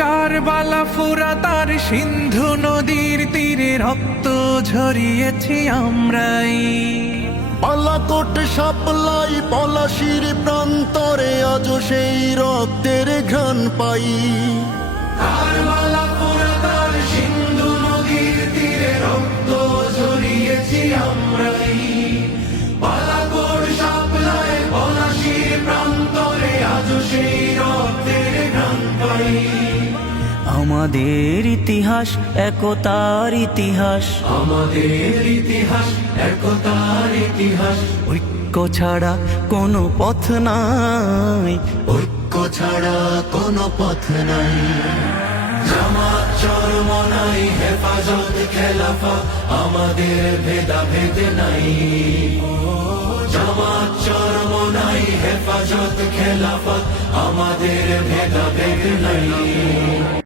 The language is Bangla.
কারবালা ফুরা তার সিন্ধু নদীর তীরে রক্ত ঝরিয়েছি আমরাই। পালাকোট সাপলাই পলাশির প্রান্তরে আজ সেই রক্তের ঘ্রাণ পাই। আমাদের ইতিহাস একতার ইতিহাস। আমাদের ইতিহাস একতার ইতিহাস। ঐক্য ছাড়া কোনো পথ নাই। ঐক্য ছাড়া কোনো পথ নাই। জামাত চরমনাই হেফাজত খেলাফা আমাদের ভেদাভেদ নাই। জামাত চরমনাই হেফাজত খেলাফা আমাদের ভেদাভেদ নাই।